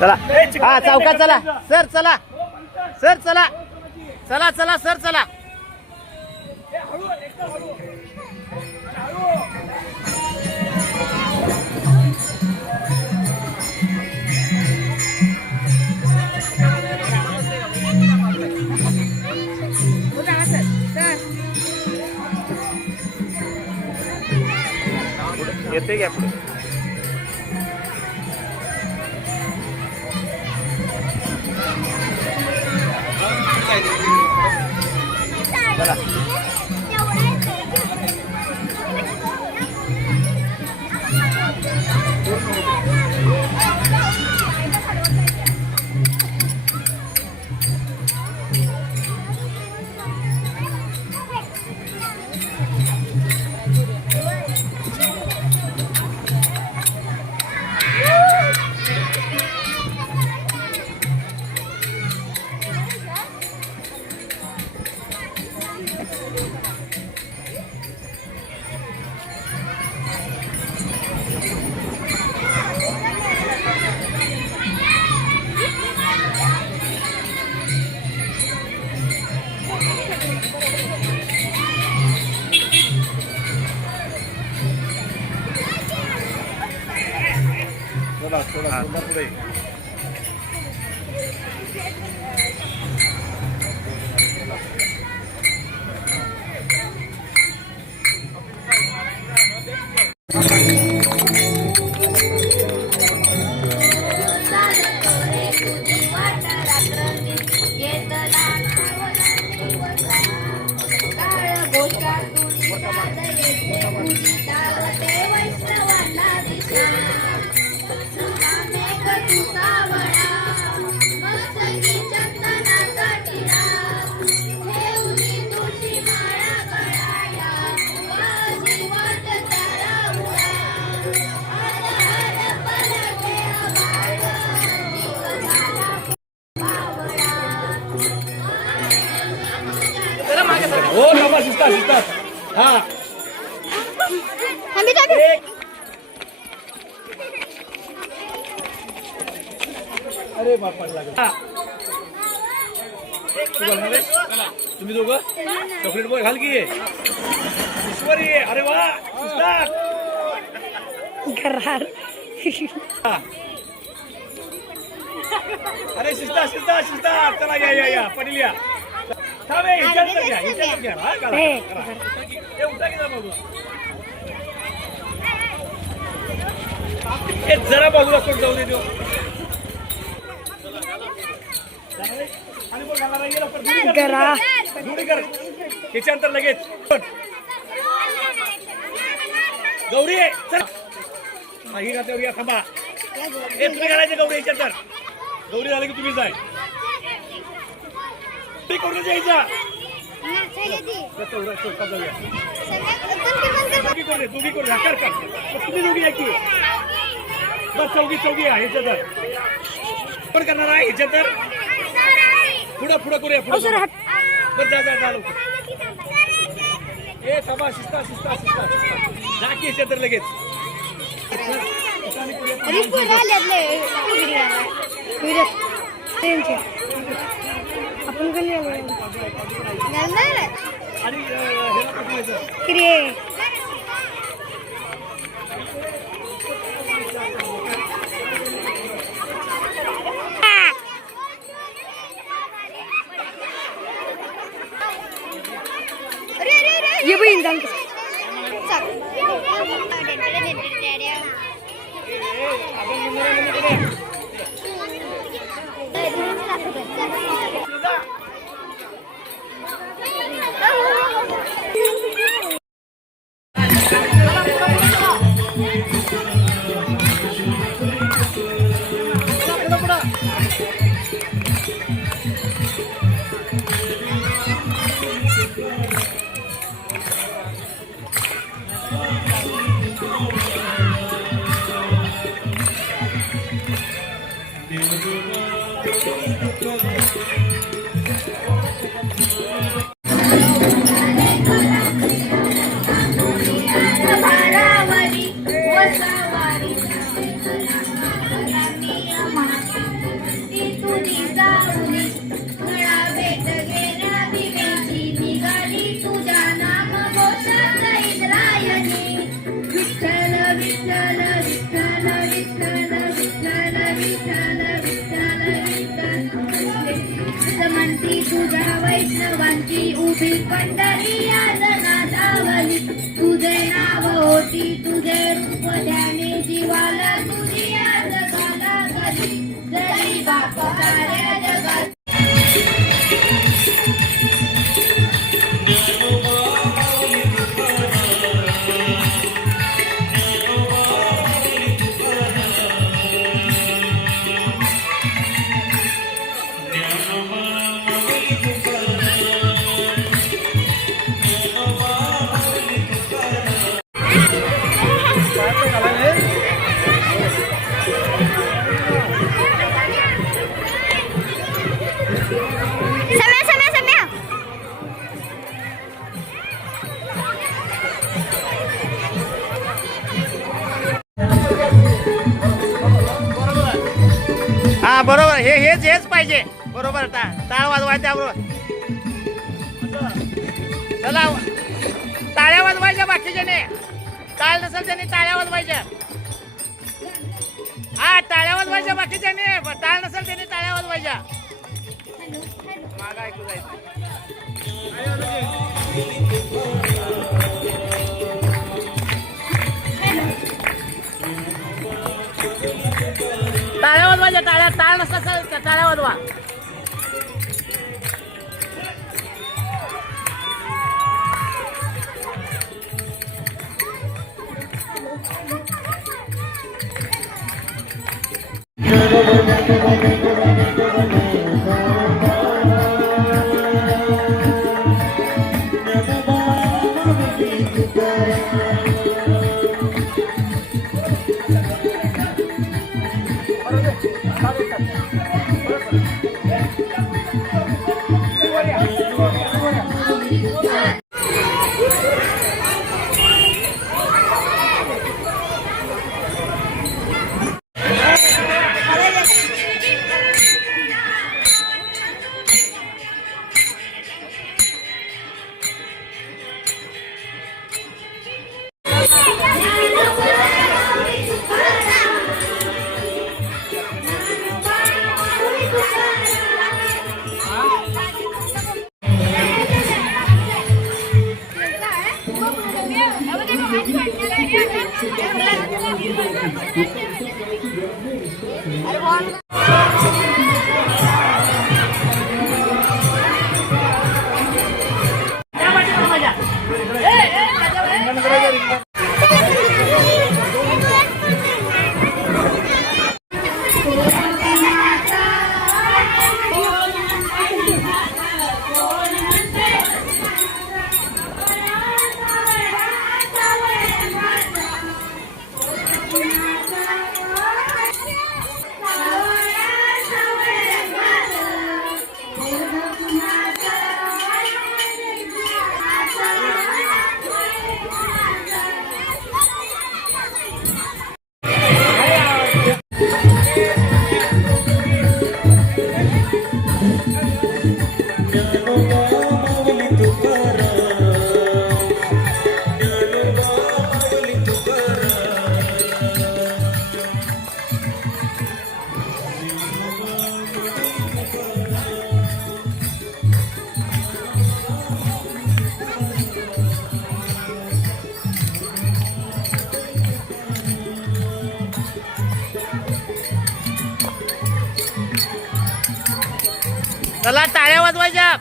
चला हा चौकात चला सर चला सर चला चला चला सर चला येते घ्या पुढे चला थोड़ा पुढे ओ बाबा शिस्ता हाँ हम भी जाते अरे बापा लागला तुम्ही दोघं चॉकलेट बॉय घाल की ईश्वरी अरे वा घरार अरे शिस्ता चला या पडील या थांबे हिच्यात घ्या हा करा हे उठा की बाबू हे जरा बाजूला सोड जाऊ दे देऊ आणि बघ घालायला गेला पण घरा जुडी कर त्याच्यानंतर लगेच गौरी चल ही घातल्यावर या थांबा हे तुम्ही घालायचे गौरी याच्यानंतर गौरी झाली की तुम्ही जाय करून जायचा तुम्ही दोघी आहे की बस चौघी आहे ह्याच्यात पण करणार आहे ह्याच्यात पुढं करूया पुढे बस जा लवकर ए थांबा शिस्ता जा की ह्याच्यात लगेच आपण गेले आणि क्रिए ये बहीण जाण म्हणती तुझ्या वैष्णवांची उभी पंढरी आज नादावली तुझे नाव होती तुझे रूप ध्याने जीवाला तुझी आज झाला गली जरी बाप साऱ्या जगात सम्या हा बरोबर हेच पाहिजे बरोबर टाळ वाजवायच्या बरोबर चला टाळ्या वाजवायच्या बाकीच्याने टाळ नसेल त्याने टाळ्या वाजवायच्या हा टाळ्या वाजवायच्या बाकीच्याने टाळ नसेल त्याने टाळ्या वाजवायच्या मागं ऐकू जायचं टाळ्या वाजवायच्या टाळ नसला टाळ्या वाजवा चला टाळ्या वाजवायच्या